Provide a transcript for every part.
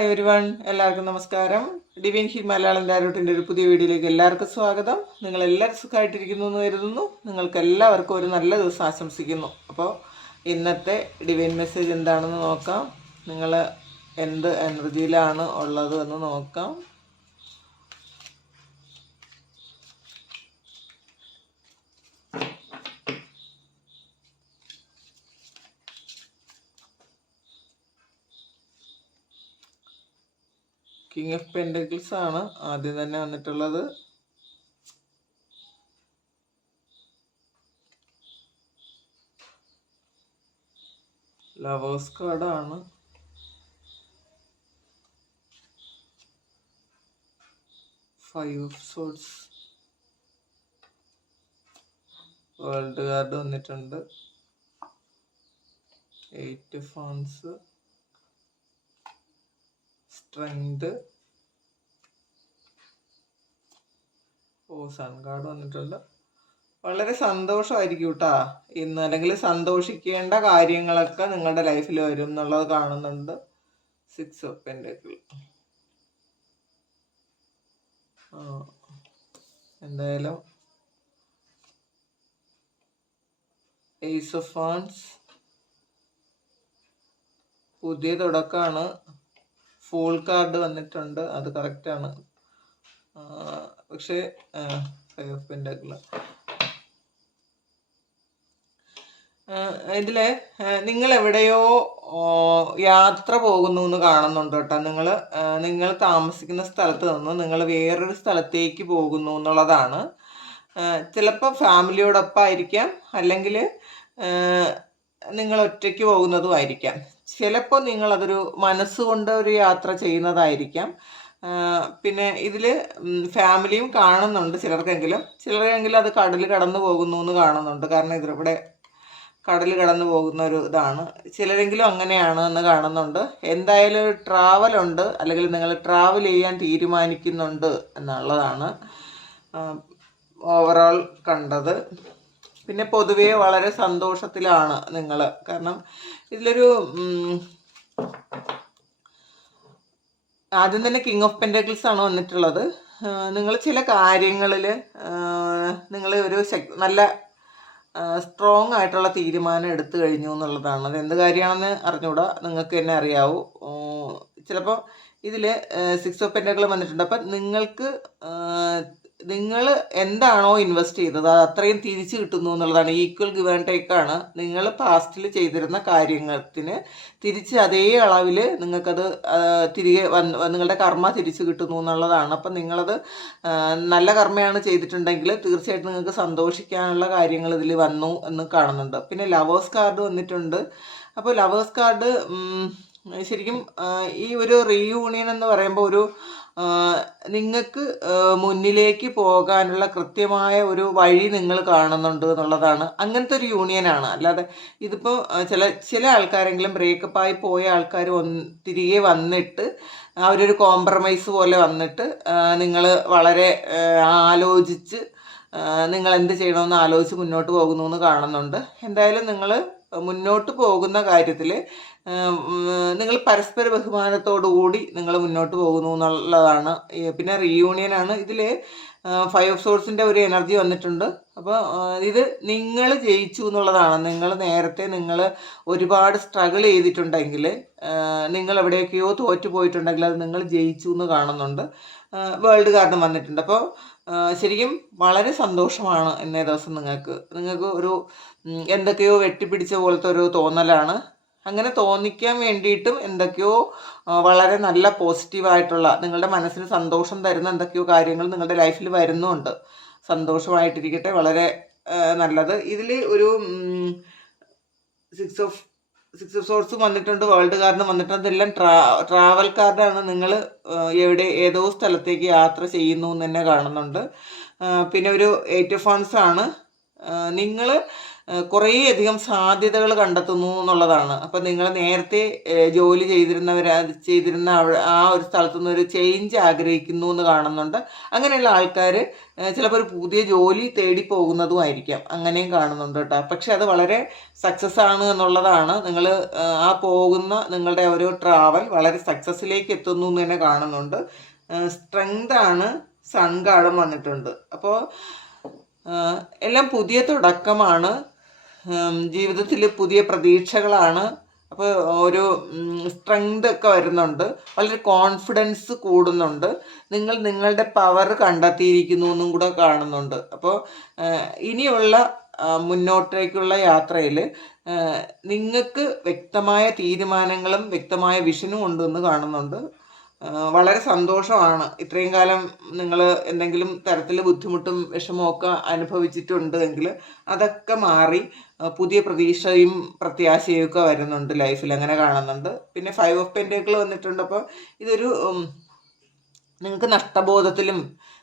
Hi everyone, എല്ലാവർക്കും നമസ്കാരം. Divine heal Malayalam ടാരോട്ടിൻ്റെ ഒരു പുതിയ വീഡിയോയിലേക്ക് എല്ലാവർക്കും സ്വാഗതം. നിങ്ങളെല്ലാവരും സുഖമായിട്ടിരിക്കുന്നു എന്ന് കരുതുന്നു. നിങ്ങൾക്ക് എല്ലാവർക്കും ഒരു നല്ല ദിവസം ആശംസിക്കുന്നു. അപ്പോൾ ഇന്നത്തെ ഡിവൈൻ മെസ്സേജ് എന്താണെന്ന് നോക്കാം. നിങ്ങൾ എന്ത് എനർജിയിലാണ് ഉള്ളത് എന്ന് നോക്കാം. കിങ് ഓഫ് പെൻറ്റക്കിൾസ് ആണ് ആദ്യം തന്നെ വന്നിട്ടുള്ളത്. ലവേഴ്സ് കാർഡാണ്. Five of swords, world card വന്നിട്ടുണ്ട്. Eight of wands, strength, sun card വന്നിട്ടുണ്ട്. വളരെ സന്തോഷമായിരിക്കും കേട്ടാ ഇന്ന്, അല്ലെങ്കിൽ സന്തോഷിക്കേണ്ട കാര്യങ്ങളൊക്കെ നിങ്ങളുടെ ലൈഫിൽ വരും എന്നുള്ളത് കാണുന്നുണ്ട്. Six of pentacle. എന്തായാലും ഏസ് ഓഫ് വാൻഡ്സ്, പുതിയ തുടക്കമാണ്. ഫൂൾ കാർഡ് വന്നിട്ടുണ്ട്, അത് കറക്റ്റാണ്. പക്ഷേ ഫൈവ് ഓഫ് പെൻറ്റക്കിൾ ഇതില് നിങ്ങൾ എവിടെയോ യാത്ര പോകുന്നു എന്ന് കാണുന്നുണ്ട് കേട്ടോ. നിങ്ങൾ താമസിക്കുന്ന സ്ഥലത്ത് നിന്ന് നിങ്ങൾ വേറൊരു സ്ഥലത്തേക്ക് പോകുന്നു എന്നുള്ളതാണ്. ചിലപ്പോൾ ഫാമിലിയോടൊപ്പം ആയിരിക്കാം, അല്ലെങ്കിൽ നിങ്ങൾ ഒറ്റയ്ക്ക് പോകുന്നതും ആയിരിക്കാം. ചിലപ്പോൾ നിങ്ങളതൊരു മനസ്സുകൊണ്ട് ഒരു യാത്ര ചെയ്യുന്നതായിരിക്കാം. പിന്നെ ഇതിൽ ഫാമിലിയും കാണുന്നുണ്ട് ചിലർക്കെങ്കിലും അത് കടൽ കടന്നു പോകുന്നു എന്ന് കാണുന്നുണ്ട്. കാരണം ഇതിവിടെ കടൽ കടന്നു പോകുന്ന ഒരു ഇതാണ്. ചിലരെങ്കിലും അങ്ങനെയാണ് എന്ന് കാണുന്നുണ്ട്. എന്തായാലും ഒരു ട്രാവലുണ്ട്, അല്ലെങ്കിൽ നിങ്ങൾ ട്രാവൽ ചെയ്യാൻ തീരുമാനിക്കുന്നുണ്ട് എന്നുള്ളതാണ് ഓവറോൾ കണ്ടത്. പിന്നെ പൊതുവേ വളരെ സന്തോഷത്തിലാണ് നിങ്ങൾ. കാരണം ഇതിലൊരു ആദ്യം തന്നെ കിങ് ഓഫ് പെൻറ്റക്കിൾസ് ആണ് വന്നിട്ടുള്ളത്. നിങ്ങൾ ചില കാര്യങ്ങളിൽ നിങ്ങൾ ഒരു നല്ല സ്ട്രോങ് ആയിട്ടുള്ള തീരുമാനം എടുത്തു കഴിഞ്ഞു എന്നുള്ളതാണ്. അത് എന്ത് കാര്യമാണെന്ന് അറിഞ്ഞുകൂടാ, നിങ്ങൾക്ക് തന്നെ അറിയാവൂ. ചിലപ്പോൾ ഇതിൽ സിക്സ് ഓഫ് പെൻറ്റക്കിൾ വന്നിട്ടുണ്ട്. അപ്പം നിങ്ങൾ എന്താണോ ഇൻവെസ്റ്റ് ചെയ്തത് അത് അത്രയും തിരിച്ചു കിട്ടുന്നു എന്നുള്ളതാണ്. ഈക്വൽ ഗിവ് ആൻഡ് ടേക്ക് ആണ്. നിങ്ങൾ പാസ്റ്റിൽ ചെയ്തിരുന്ന കാര്യത്തിന് തിരിച്ച് അതേ അളവിൽ നിങ്ങൾക്കത് തിരികെ നിങ്ങളുടെ കർമ്മ തിരിച്ചു കിട്ടുന്നു എന്നുള്ളതാണ്. അപ്പം നിങ്ങളത് നല്ല കർമ്മയാണ് ചെയ്തിട്ടുണ്ടെങ്കിൽ തീർച്ചയായിട്ടും നിങ്ങൾക്ക് സന്തോഷിക്കാനുള്ള കാര്യങ്ങൾ ഇതിൽ വന്നു എന്ന് കാണുന്നുണ്ട്. പിന്നെ ലവേഴ്സ് കാർഡ് വന്നിട്ടുണ്ട്. അപ്പോൾ ലവേഴ്സ് കാർഡ് ശരിക്കും ഈ ഒരു റീയൂണിയൻ എന്ന് പറയുമ്പോൾ ഒരു നിങ്ങൾക്ക് മുന്നിലേക്ക് പോകാനുള്ള കൃത്യമായ ഒരു വഴി നിങ്ങൾ കാണുന്നുണ്ട് എന്നുള്ളതാണ്. അങ്ങനത്തെ ഒരു യൂണിയനാണ്. അല്ലാതെ ഇതിപ്പോൾ ചില ആൾക്കാരെങ്കിലും ബ്രേക്കപ്പായി പോയ ആൾക്കാർ തിരികെ വന്നിട്ട് അവരൊരു കോംപ്രമൈസ് പോലെ വന്നിട്ട് നിങ്ങൾ വളരെ ആലോചിച്ച് നിങ്ങൾ എന്ത് ചെയ്യണമെന്ന് ആലോചിച്ച് മുന്നോട്ട് പോകുന്നു എന്ന് കാണുന്നുണ്ട്. എന്തായാലും നിങ്ങൾ മുന്നോട്ട് പോകുന്ന കാര്യത്തിൽ നിങ്ങൾ പരസ്പര ബഹുമാനത്തോടുകൂടി നിങ്ങൾ മുന്നോട്ട് പോകുന്നു എന്നുള്ളതാണ്. പിന്നെ റീയൂണിയനാണ്. ഇതിൽ ഫൈവ് ഓഫ് സോർഡ്സിൻ്റെ ഒരു എനർജി വന്നിട്ടുണ്ട്. അപ്പോൾ ഇത് നിങ്ങൾ ജയിച്ചു എന്നുള്ളതാണ്. നിങ്ങൾ ഒരുപാട് സ്ട്രഗിൾ ചെയ്തിട്ടുണ്ടെങ്കിൽ, നിങ്ങൾ എവിടെയൊക്കെയോ തോറ്റു പോയിട്ടുണ്ടെങ്കിൽ അത് നിങ്ങൾ ജയിച്ചു എന്ന് കാണുന്നുണ്ട്. വേൾഡ് കാർഡും വന്നിട്ടുണ്ട്. അപ്പോൾ ശരിക്കും വളരെ സന്തോഷമാണ് ഇന്നേ ദിവസം. നിങ്ങൾക്ക് ഒരു എന്തൊക്കെയോ വെട്ടിപ്പിടിച്ച പോലത്തെ ഒരു തോന്നലാണ്. അങ്ങനെ തോന്നിക്കാൻ വേണ്ടിയിട്ടും എന്തൊക്കെയോ വളരെ നല്ല പോസിറ്റീവായിട്ടുള്ള നിങ്ങളുടെ മനസ്സിന് സന്തോഷം തരുന്ന എന്തൊക്കെയോ കാര്യങ്ങൾ നിങ്ങളുടെ ലൈഫിൽ വരുന്നുണ്ട്. സന്തോഷമായിട്ടിരിക്കട്ടെ, വളരെ നല്ലത്. ഇതിൽ ഒരു സിക്സ് ഓഫ് സോർട്സും വന്നിട്ടുണ്ട്, വേൾഡ് കാർഡും വന്നിട്ടുണ്ട്. ഇതെല്ലാം ട്രാവൽ കാർഡാണ്. നിങ്ങൾ ഏതോ സ്ഥലത്തേക്ക് യാത്ര ചെയ്യുന്നു എന്ന് തന്നെ കാണുന്നുണ്ട്. പിന്നെ ഒരു എയ്റ്റ് ഓഫ് വാൻഡ്സ് ആണ്. നിങ്ങൾ കുറേയധികം സാധ്യതകൾ കണ്ടെത്തുന്നു എന്നുള്ളതാണ്. അപ്പം നിങ്ങൾ നേരത്തെ ജോലി ചെയ്തിരുന്ന ആ ഒരു സ്ഥലത്തുനിന്ന് ഒരു ചേഞ്ച് ആഗ്രഹിക്കുന്നു എന്ന് കാണുന്നുണ്ട്. അങ്ങനെയുള്ള ആൾക്കാർ ചിലപ്പോൾ ഒരു പുതിയ ജോലി തേടി പോകുന്നതുമായിരിക്കാം, അങ്ങനെയും കാണുന്നുണ്ട് കേട്ടോ. പക്ഷെ അത് വളരെ സക്സസ് ആണ് എന്നുള്ളതാണ്. നിങ്ങൾ ആ പോകുന്ന നിങ്ങളുടെ ഒരു ട്രാവൽ വളരെ സക്സസ്സിലേക്ക് എത്തുന്നു എന്ന് തന്നെ കാണുന്നുണ്ട്. സ്ട്രെങ്ത് ആണ്, സൺ കാർഡും വന്നിട്ടുണ്ട്. അപ്പോൾ എല്ലാം പുതിയ തുടക്കമാണ്, ജീവിതത്തിൽ പുതിയ പ്രതീക്ഷകളാണ്. അപ്പോൾ ഒരു സ്ട്രെങ്ത് ഒക്കെ വരുന്നുണ്ട്, വളരെ കോൺഫിഡൻസ് കൂടുന്നുണ്ട്, നിങ്ങൾ നിങ്ങളുടെ പവർ കണ്ടെത്തിയിരിക്കുന്നു എന്നും കൂടെ കാണുന്നുണ്ട്. അപ്പോൾ ഇനിയുള്ള മുന്നോട്ടേക്കുള്ള യാത്രയിൽ നിങ്ങൾക്ക് വ്യക്തമായ തീരുമാനങ്ങളും വ്യക്തമായ വിഷനും ഉണ്ടെന്ന് കാണുന്നുണ്ട്. വളരെ സന്തോഷമാണ്. ഇത്രയും കാലം നിങ്ങൾ എന്തെങ്കിലും തരത്തിൽ ബുദ്ധിമുട്ടും വിഷമമൊക്കെ അനുഭവിച്ചിട്ടുണ്ടെങ്കിൽ അതൊക്കെ മാറി പുതിയ പ്രതീക്ഷയും പ്രത്യാശയും ഒക്കെ വരുന്നുണ്ട് ലൈഫിൽ, അങ്ങനെ കാണുന്നുണ്ട്. പിന്നെ 5 ഓഫ് പെൻറ്റക്കിൾ വന്നിട്ടുണ്ട്. അപ്പോൾ ഇതൊരു നിങ്ങൾക്ക് നഷ്ടബോധത്തിലും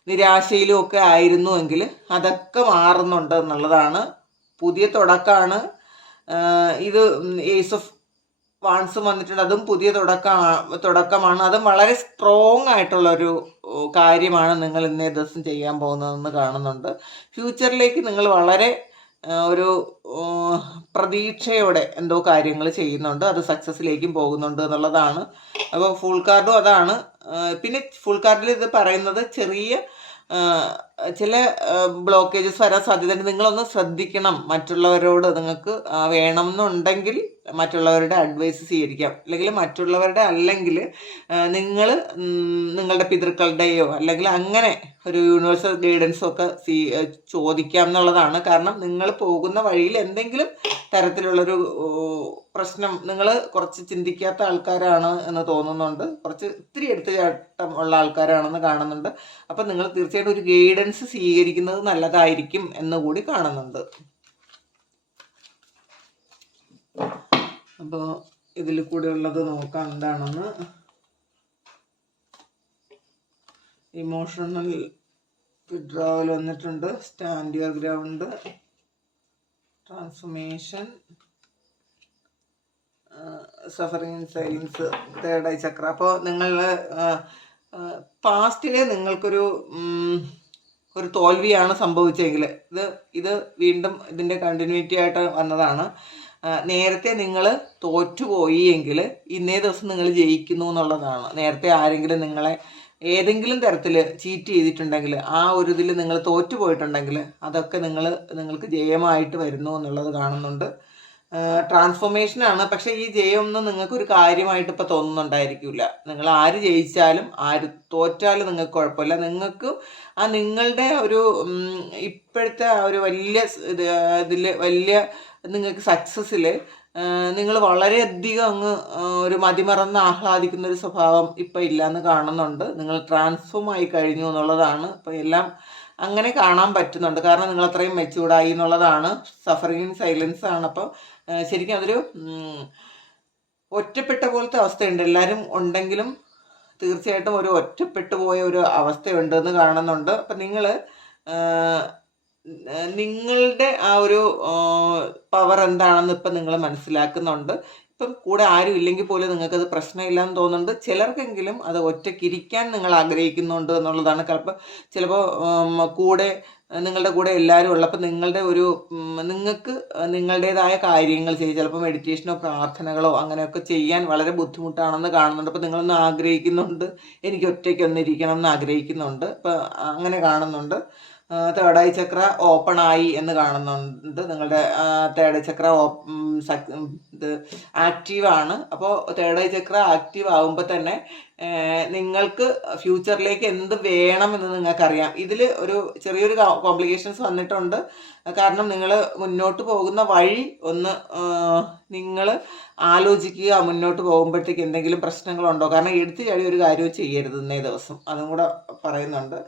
നിരാശയിലും ഒക്കെ ആയിരുന്നുവെങ്കിൽ അതൊക്കെ മാറുന്നുണ്ട് എന്നുള്ളതാണ്. പുതിയ തുടക്കമാണ് ഇത്. ഏസ് ഓഫ് വാൺസും വന്നിട്ടുണ്ട്, അതും പുതിയ തുടക്കമാണ്. അതും വളരെ സ്ട്രോങ് ആയിട്ടുള്ളൊരു കാര്യമാണ് നിങ്ങൾ ഇന്നേ ദിവസം ചെയ്യാൻ പോകുന്നതെന്ന് കാണുന്നുണ്ട്. ഫ്യൂച്ചറിലേക്ക് നിങ്ങൾ വളരെ ഒരു പ്രതീക്ഷയോടെ എന്തോ കാര്യങ്ങൾ ചെയ്യുന്നുണ്ട്, അത് സക്സസ്സിലേക്കും പോകുന്നുണ്ട് എന്നുള്ളതാണ്. അപ്പോൾ ഫുൾ കാർഡും അതാണ്. പിന്നെ ഫുൾ കാർഡിൽ ഇത് പറയുന്നത് ചില ബ്ലോക്കേജസ് വരാൻ സാധ്യതയുണ്ട്. നിങ്ങളൊന്ന് ശ്രദ്ധിക്കണം. മറ്റുള്ളവരോട് നിങ്ങൾക്ക് വേണമെന്നുണ്ടെങ്കിൽ മറ്റുള്ളവരുടെ അഡ്വൈസ് സ്വീകരിക്കാം, അല്ലെങ്കിൽ മറ്റുള്ളവരുടെ അല്ലെങ്കിൽ നിങ്ങൾ നിങ്ങളുടെ പിതൃക്കളുടെയോ അല്ലെങ്കിൽ അങ്ങനെ ഒരു യൂണിവേഴ്സൽ ഗൈഡൻസോ ഒക്കെ ചോദിക്കാം എന്നുള്ളതാണ്. കാരണം നിങ്ങൾ പോകുന്ന വഴിയിൽ എന്തെങ്കിലും തരത്തിലുള്ളൊരു പ്രശ്നം, നിങ്ങൾ കുറച്ച് ചിന്തിക്കാത്ത ആൾക്കാരാണ് എന്ന് തോന്നുന്നുണ്ട്, കുറച്ച് ഇത്തിരി എടുത്തുചാട്ടം ഉള്ള ആൾക്കാരാണെന്ന് കാണുന്നുണ്ട്. അപ്പം നിങ്ങൾ തീർച്ചയായിട്ടും ഒരു ഗൈഡൻസ് സ്വീകരിക്കുന്നത് നല്ലതായിരിക്കും എന്നുകൂടി കാണുന്നുണ്ട്. അപ്പോൾ ഇതിൽ കൂടെ ഉള്ളത് നോക്കാം എന്താണെന്ന്. ഇമോഷണൽ വിഡ്രോവൽ വന്നിട്ടുണ്ട്, stand your ground, transformation, suffering in silence, third eye chakra. അപ്പോൾ നിങ്ങൾ പാസ്റ്റിലെ നിങ്ങൾക്കൊരു തോൽവിയാണ് സംഭവിച്ചെങ്കിൽ ഇത് വീണ്ടും ഇതിൻ്റെ കണ്ടിന്യൂറ്റി ആയിട്ട് വന്നതാണ്. നേരത്തെ നിങ്ങൾ തോറ്റുപോയി എങ്കിൽ ഇന്നേ ദിവസം നിങ്ങൾ ജയിക്കുന്നു എന്നുള്ളതാണ്. നേരത്തെ ആരെങ്കിലും നിങ്ങളെ ഏതെങ്കിലും തരത്തിൽ ചീറ്റ് ചെയ്തിട്ടുണ്ടെങ്കിൽ, ആ ഒരു ഇതിൽ നിങ്ങൾ തോറ്റുപോയിട്ടുണ്ടെങ്കിൽ അതൊക്കെ നിങ്ങൾക്ക് ജയമായിട്ട് വരുന്നു എന്നുള്ളത് കാണുന്നുണ്ട്. ട്രാൻസ്ഫോർമേഷനാണ്. പക്ഷേ ഈ ജയമൊന്നും നിങ്ങൾക്കൊരു കാര്യമായിട്ട് ഇപ്പോൾ തോന്നുന്നുണ്ടായിരിക്കില്ല. നിങ്ങൾ ആര് ജയിച്ചാലും ആര് തോറ്റാലും നിങ്ങൾക്ക് കുഴപ്പമില്ല. നിങ്ങൾക്ക് നിങ്ങളുടെ ഒരു ഇപ്പോഴത്തെ ഒരു വലിയ നിങ്ങൾക്ക് സക്സസ്സിൽ നിങ്ങൾ വളരെയധികം അങ്ങ് ഒരു മതിമറന്ന് ആഹ്ലാദിക്കുന്ന ഒരു സ്വഭാവം ഇപ്പം ഇല്ലയെന്ന് കാണുന്നുണ്ട്. നിങ്ങൾ ട്രാൻസ്ഫോം ആയി കഴിഞ്ഞു എന്നുള്ളതാണ്. അപ്പോൾ എല്ലാം അങ്ങനെ കാണാൻ പറ്റുന്നുണ്ട്. കാരണം നിങ്ങൾ അത്രയും മെച്ചൂർഡായി എന്നുള്ളതാണ്. സഫറിങ് ഇൻ സൈലൻസ് ആണ്. അപ്പോൾ ശരിക്കും അതൊരു ഒറ്റപ്പെട്ട പോലത്തെ അവസ്ഥയുണ്ട്. എല്ലാവരും ഉണ്ടെങ്കിലും തീർച്ചയായിട്ടും ഒരു ഒറ്റപ്പെട്ടു പോയ ഒരു അവസ്ഥയുണ്ടെന്ന് കാണുന്നുണ്ട്. അപ്പം നിങ്ങളുടെ ആ ഒരു പവർ എന്താണെന്ന് ഇപ്പം നിങ്ങൾ മനസ്സിലാക്കുന്നുണ്ട്. ഇപ്പം കൂടെ ആരും ഇല്ലെങ്കിൽ പോലും നിങ്ങൾക്കത് പ്രശ്നമില്ലാന്ന് തോന്നുന്നുണ്ട്. ചിലർക്കെങ്കിലും അത് ഒറ്റയ്ക്കിരിക്കാൻ നിങ്ങൾ ആഗ്രഹിക്കുന്നുണ്ട് എന്നുള്ളതാണ്. ചിലപ്പോൾ നിങ്ങളുടെ കൂടെ എല്ലാവരും ഉള്ളപ്പോൾ നിങ്ങൾക്ക് നിങ്ങളുടേതായ കാര്യങ്ങൾ ചെയ്യും. ചിലപ്പോൾ മെഡിറ്റേഷനോ പ്രാർത്ഥനകളോ അങ്ങനെയൊക്കെ ചെയ്യാൻ വളരെ ബുദ്ധിമുട്ടാണെന്ന് കാണുന്നുണ്ട്. അപ്പോൾ നിങ്ങളൊന്ന് ആഗ്രഹിക്കുന്നുണ്ട്, എനിക്ക് ഒറ്റയ്ക്കൊന്നിരിക്കണം എന്ന് ആഗ്രഹിക്കുന്നുണ്ട്. അപ്പോൾ അങ്ങനെ കാണുന്നുണ്ട്. തേർഡ് ഐ ചക്ര ഓപ്പൺ ആയി എന്ന് കാണുന്നുണ്ട്. നിങ്ങളുടെ തേർഡ് ഐ ചക്ര ഇത് ആക്റ്റീവാണ്. അപ്പോൾ തേർഡ് ഐ ചക്ര ആക്റ്റീവ് ആകുമ്പോൾ തന്നെ നിങ്ങൾക്ക് ഫ്യൂച്ചറിലേക്ക് എന്ത് വേണമെന്ന് നിങ്ങൾക്കറിയാം. ഇതിൽ ഒരു ചെറിയൊരു കോംപ്ലിക്കേഷൻസ് വന്നിട്ടുണ്ട്. കാരണം നിങ്ങൾ മുന്നോട്ട് പോകുന്ന വഴി ഒന്ന് നിങ്ങൾ ആലോചിക്കുക. മുന്നോട്ട് പോകുമ്പോഴത്തേക്ക് എന്തെങ്കിലും പ്രശ്നങ്ങളുണ്ടോ? കാരണം എടുത്തു ചാടി ഒരു കാര്യവും ചെയ്യരുത് ഇന്നേ ദിവസം, അതും കൂടെ പറയുന്നുണ്ട്.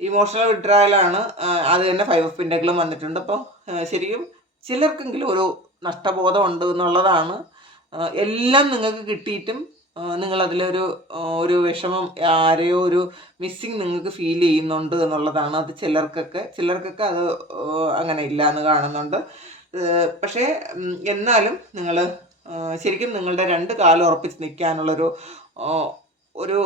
ഇമോഷണൽ വിഡ്രായലാണ്. അത് തന്നെ 5 ഓഫ് പെൻറ്റക്കിളും വന്നിട്ടുണ്ട്. അപ്പോൾ ശരിക്കും ചിലർക്കെങ്കിലും ഒരു നഷ്ടബോധം ഉണ്ട് എന്നുള്ളതാണ്. എല്ലാം നിങ്ങൾക്ക് കിട്ടിയിട്ടും നിങ്ങളതിലൊരു വിഷമം, ആരെയോ ഒരു മിസ്സിങ് നിങ്ങൾക്ക് ഫീൽ ചെയ്യുന്നുണ്ട് എന്നുള്ളതാണ്. അത് ചിലർക്കൊക്കെ അത് അങ്ങനെ ഇല്ല എന്ന് കാണുന്നുണ്ട്. പക്ഷേ എന്നാലും നിങ്ങൾ ശരിക്കും നിങ്ങളുടെ 2 കാലം ഉറപ്പിച്ച് നിൽക്കാനുള്ളൊരു ഒരു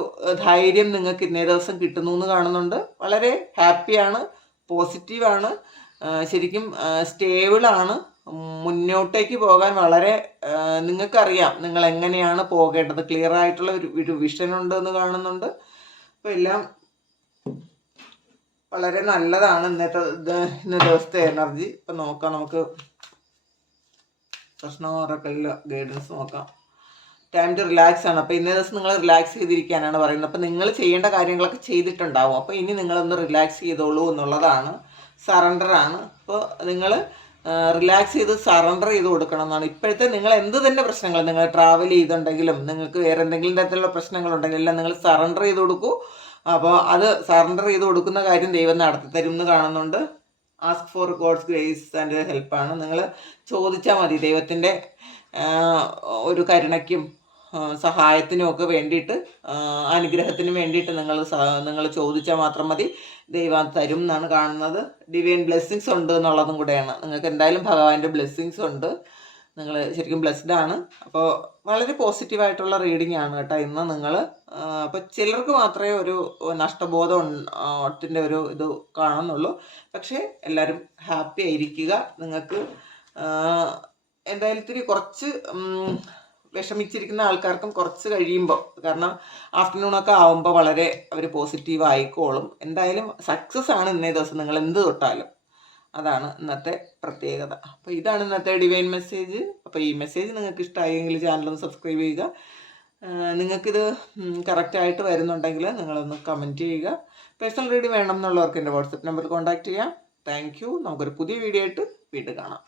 ധൈര്യം നിങ്ങൾക്ക് ഇന്നേ ദിവസം കിട്ടുന്നു എന്ന് കാണുന്നുണ്ട്. വളരെ ഹാപ്പിയാണ്, പോസിറ്റീവാണ്, ശരിക്കും സ്റ്റേബിളാണ്. മുന്നോട്ടേക്ക് പോകാൻ വളരെ നിങ്ങൾക്കറിയാം നിങ്ങൾ എങ്ങനെയാണ് പോകേണ്ടത്. ക്ലിയർ ആയിട്ടുള്ള ഒരു വിഷൻ ഉണ്ട് എന്ന് കാണുന്നുണ്ട്. അപ്പോൾ എല്ലാം വളരെ നല്ലതാണ് ഇന്നത്തെ ദിവസത്തെ എനർജി. ഇപ്പം നോക്കാം, നമുക്ക് പ്രശ്നമൊക്കെല്ല ഗൈഡൻസ് നോക്കാം. ടൈം ടു റിലാക്സ് ആണ്. അപ്പോൾ ഇന്നേ ദിവസം നിങ്ങൾ റിലാക്സ് ചെയ്തിരിക്കാനാണ് പറയുന്നത്. അപ്പോൾ നിങ്ങൾ ചെയ്യേണ്ട കാര്യങ്ങളൊക്കെ ചെയ്തിട്ടുണ്ടാവും. അപ്പോൾ ഇനി നിങ്ങളൊന്ന് റിലാക്സ് ചെയ്തോളൂ എന്നുള്ളതാണ്. സറണ്ടറാണ്. അപ്പോൾ നിങ്ങൾ റിലാക്സ് ചെയ്ത് സറണ്ടർ ചെയ്ത് കൊടുക്കണം എന്നാണ്. ഇപ്പോഴത്തെ നിങ്ങൾ എന്ത് തന്നെ പ്രശ്നങ്ങൾ, നിങ്ങൾ ട്രാവൽ ചെയ്തിട്ടുണ്ടെങ്കിലും നിങ്ങൾക്ക് വേറെ എന്തെങ്കിലും തരത്തിലുള്ള പ്രശ്നങ്ങളുണ്ടെങ്കിലും എല്ലാം നിങ്ങൾ സറണ്ടർ ചെയ്ത് കൊടുക്കൂ. അപ്പോൾ അത് സറണ്ടർ ചെയ്ത് കൊടുക്കുന്ന കാര്യം ദൈവം നടത്തി തരും എന്ന് കാണുന്നുണ്ട്. Ask for God's grace and ഹെൽപ്പാണ്. നിങ്ങൾ ചോദിച്ചാൽ മതി. ദൈവത്തിൻ്റെ ഒരു കരുണയ്ക്കും സഹായത്തിനും ഒക്കെ വേണ്ടിയിട്ട്, അനുഗ്രഹത്തിനും വേണ്ടിയിട്ട് നിങ്ങൾ ചോദിച്ചാൽ മാത്രം മതി. ദൈവം തരും എന്നാണ് കാണുന്നത്. ഡിവൈൻ ബ്ലെസ്സിങ്സ് ഉണ്ട് എന്നുള്ളതും കൂടെയാണ്. നിങ്ങൾക്ക് എന്തായാലും ഭഗവാന്റെ ബ്ലെസ്സിങ്സ് ഉണ്ട്. നിങ്ങൾ ശരിക്കും ബ്ലെസ്ഡ് ആണ്. അപ്പോൾ വളരെ പോസിറ്റീവായിട്ടുള്ള റീഡിംഗ് ആണ് കേട്ടോ ഇന്ന് നിങ്ങൾ. അപ്പോൾ ചിലർക്ക് മാത്രമേ ഒരു നഷ്ടബോധത്തിൻ്റെ ഒരു ഇത് കാണുന്നുള്ളൂ. പക്ഷേ എല്ലാവരും ഹാപ്പി ആയിരിക്കുക. നിങ്ങൾക്ക് എന്തായാലും ഇത്തിരി കുറച്ച് വിഷമിച്ചിരിക്കുന്ന ആൾക്കാർക്കും കുറച്ച് കഴിയുമ്പോൾ, കാരണം ആഫ്റ്റർനൂണൊക്കെ ആകുമ്പോൾ വളരെ അവർ പോസിറ്റീവ് ആയിക്കോളും. എന്തായാലും സക്സസ് ആണ് ഇന്നേ ദിവസം നിങ്ങൾ എന്ത് തൊട്ടാലും. അതാണ് ഇന്നത്തെ പ്രത്യേകത. അപ്പോൾ ഇതാണ് ഇന്നത്തെ ഡിവൈൻ മെസ്സേജ്. അപ്പോൾ ഈ മെസ്സേജ് നിങ്ങൾക്ക് ഇഷ്ടമായെങ്കിൽ ചാനലൊന്ന് സബ്സ്ക്രൈബ് ചെയ്യുക. നിങ്ങൾക്കിത് കറക്റ്റായിട്ട് വരുന്നുണ്ടെങ്കിൽ നിങ്ങളൊന്ന് കമൻറ്റ് ചെയ്യുക. പേഴ്സണൽ റീഡിംഗ് വേണം എന്നുള്ളവർക്ക് എൻ്റെ വാട്സപ്പ് നമ്പറിൽ കോൺടാക്റ്റ് ചെയ്യാം. Thank you. നമുക്കൊരു പുതിയ വീഡിയോ ആയിട്ട് വീണ്ടും കാണാം.